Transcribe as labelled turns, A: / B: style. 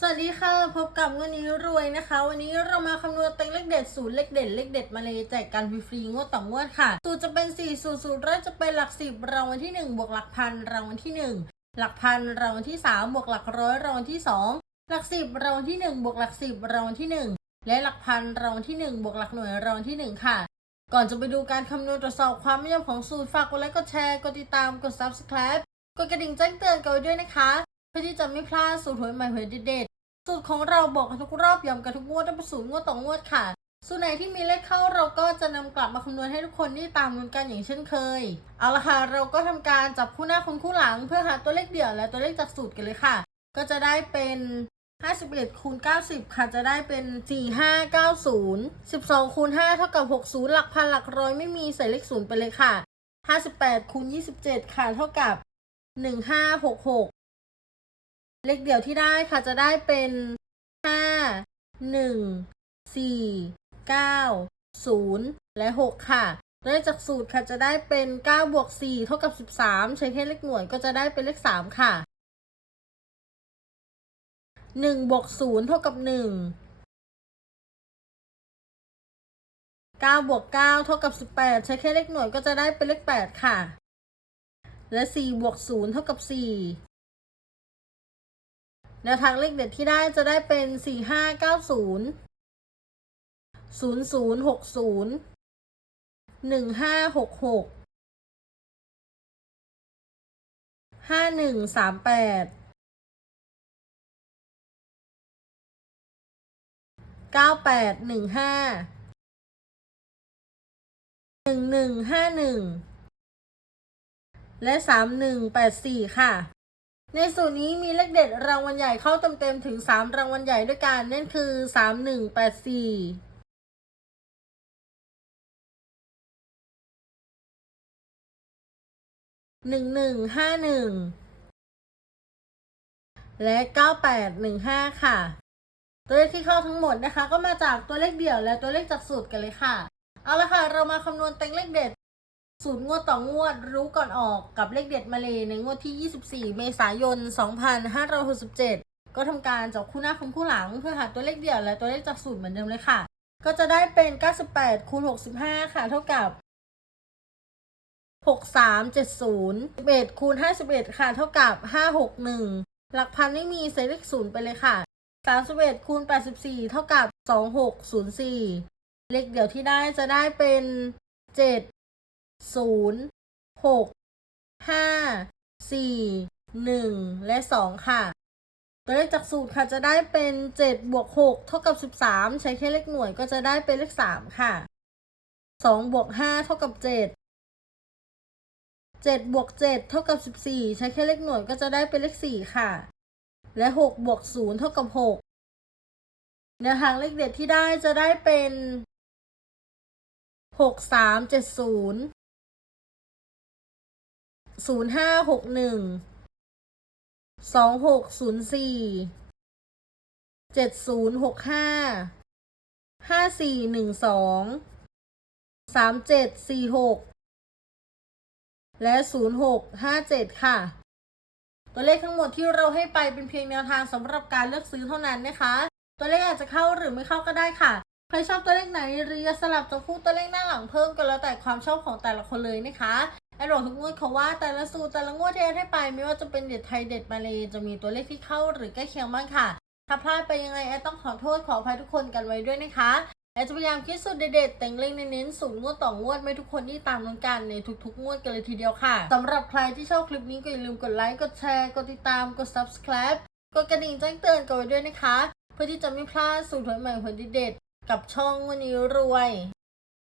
A: สวัสดีค่ะ พบกับวันนี้รวยนะคะ วันนี้เรามาคำนวณเต็งเลขเด็ดสูตรเลขเด็ดเลขเด็ดมาเลยแจกกันฟรีงวดต่องวดค่ะสูตรจะเป็น4สูตรสูตรแรกจะเป็นหลักสิบรางวัลที่ 1 บวกหลักพันรางวัลที่ 1 หลักพันรางวัลที่ 3 บวกหลักร้อยรางวัลที่ 2 หลักสิบรางวัลที่ 1 บวกหลักสิบรางวัลที่ 1 และหลักพันรางวัลที่ 1 บวกหลักหน่วยรางวัลที่ 1 ค่ะ ก่อนจะไปดูการคำนวณตรวจสอบความไม่ยอมของสูตรฝากกดไลค์กดแชร์กดติดตามกด subscribe กดกระดิ่งแจ้งเตือนกันไว้ด้วยนะคะ เพื่อที่จะไม่พลาดสูตรหวยใหม่หวยเด็ดๆสูตรของเราบอกกันทุกรอบย้ำกันทุกงวดต้งเป็นสูตรงวดต่องวดค่ะ สูตรไหนที่มีเลขเข้าเราก็จะนำกลับมาคำนวณให้ทุกคนได้ตามกันกันอย่างเช่นเคย เอาละค่ะเราก็ทำการจับคู่หน้าคนคู่หลัง เพื่อหาตัวเลขเดี่ยวและตัวเลขจากสูตรกันเลยค่ะ ก็จะได้เป็น51คูณ90 ค่ะ จะได้เป็น 4590 12คูณ5เท่ากับ 60 หลักพันหลักร้อยไม่มีใส่เลขศูนย์ไปเลยค่ะ 58คูณ27 ค่ะ เท่ากับ 1566 เลขเดี่ยวที่ได้ค่ะจะได้เป็นห้าหนึ่งสี่เก้าศูนย์และหกค่ะเลขจากสูตรค่ะจะได้เป็นเก้าบวกสี่เท่ากับสิบสามใช้แค่เลขหน่วยก็จะได้เป็นเลขสามค่ะหนึ่งบวกศูนย์เท่ากับหนึ่งเก้าบวกเก้าเท่ากับสิบแปดใช้แค่เลขหน่วยก็จะได้เป็นเลขแปดค่ะ และสี่บวกศูนย์เท่ากับสี่ นวทางเลขเด็ดที่ได้จะได้เป็น 4 5 9 0 0 0 6 0 1 5 6 6 5 1 3 8 9 8 1 5 1 1 5 1 และ 3 1 8 4 ค่ะ ในสูตรนี้มีเลขเด็ดรางวัลใหญ่เข้าเต็มๆถึง 3 รางวัลใหญ่ด้วยกันนั่นคือ 3 1 8 4 1 1 5 1 และ 98 1 5 ค่ะ ตัวเลขที่เข้าทั้งหมดนะคะ ก็มาจากตัวเลขเดี่ยวและตัวเลขจากสูตรกันเลยค่ะ เอาละค่ะ เรามาคำนวณเต็งเลขเด็ด สูตรงวดต่องวดรู้ก่อนออกกับเลขเด็ดมาเลยในงวดที่ 24 เมษายน 2567 ก็ทำการจับคู่หน้าคูณคู่หลัง เพื่อหาตัวเลขเดี่ยวและตัวเลขจากสูตรเหมือนเดิมเลยค่ะ ก็จะได้เป็น 98คูณ65 ค่ะ เท่ากับ 6370 11คูณ51 ค่ะ เท่ากับ 561 หลักพันไม่มีใส่เลขศูนย์ไปเลยค่ะ 31คูณ84 เท่ากับ 2604 เลขเดี่ยวที่ได้จะได้เป็น 7 ศูนย์หกห้าสี่หนึ่งและสองค่ะ ตัวเลขจากสูตรค่ะจะได้เป็นเจ็ดบวกหกเท่ากับสิบสามใช้แค่เลขหน่วยก็จะได้เป็นเลขสามค่ะสองบวกห้าเท่ากับเจ็ดเจ็ดบวกเจ็ดเท่ากับสิบสี่ใช้แค่เลขหน่วยก็จะได้เป็นเลขสี่ค่ะ และหกบวกศูนย์เท่ากับหกแนวทางเลขเด็ดที่ได้จะได้เป็นหกสามเจ็ดศูนย์ ศูนย์ห้าหกหนึ่งสองหกศูนย์สี่เจ็ดศูนย์หกห้าห้าสี่หนึ่งสองสามเจ็ดสี่หกและศูนย์หกห้าเจ็ดค่ะ ตัวเลขทั้งหมดที่เราให้ไปเป็นเพียงแนวทางสำหรับการเลือกซื้อเท่านั้นนะคะ ตัวเลขอาจจะเข้าหรือไม่เข้าก็ได้ค่ะใครชอบตัวเลขไหนหรืออยากสลับตัวคู่ตัวเลขหน้าหลังเพิ่มก็แล้วแต่ความชอบของแต่ละคนเลยนะคะ แอดบอกทุกงวดเขาว่าแต่ละสูตรแต่ละงวดที่แอดให้ไปไม่ว่าจะเป็นเด็ดไทยเด็ดมาเลยจะมีตัวเลขที่เข้าหรือใกล้เคียงบ้างค่ะ ถ้าพลาดไปยังไงแอดต้องขอโทษขออภัยทุกคนกันไว้ด้วยนะคะแอดจะพยายามคิดสูตรเด็ดๆแต่งเลขเน้นๆสูตรงวดต่องวดไม่ทุกคนที่ตามน้กันในทุกๆ งวดกันเลยทีเดียวค่ะสำหรับใครที่ชอบคลิปนี้ก็อย่าลืมกดไลค์กดแชร์กดติดตามกด subscribe กดกระดิ่งแจ้งเตือนกันไว้ด้วยนะคะ เพื่อที่จะไม่พลาดสูตรหวยใหม่หวยเด็ดๆกับช่องวันนี้รวย